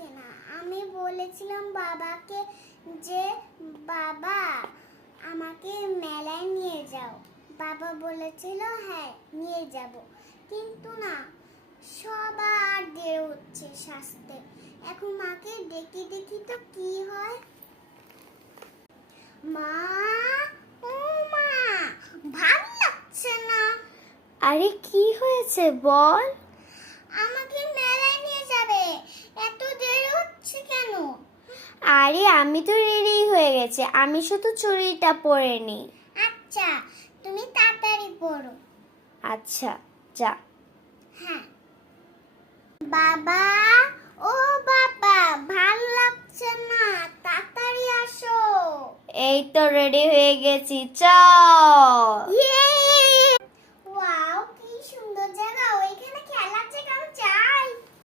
লাগছে না। আমি বলেছিলাম বাবাকে যে বাবা আমাকে মেলায় নিয়ে যাও। বাবা বলেছিল হ্যাঁ নিয়ে যাব, কিন্তু না সবার দেরি হচ্ছে সাজতে। এখন মাকে দেখি দেখি তো কি হয়। মা, ও মা, ভালো লাগছে না। আরে কি হয়েছে বল? আমাকে মেলায় নিয়ে যাবে, এত দেরি হচ্ছে কেন? আরে আমি তো রেডি হয়ে গেছি, আমি শুধু চুড়িটা পরে নি। আচ্ছা, তুমি তাড়াতাড়ি পড়ো। আচ্ছা যা। হ্যাঁ। বাবা, ও বাবা, ভালো লাগছে না, তাড়াতাড়ি আসো। এই তো রেডি হয়ে গেছি, চল। ইয়ে,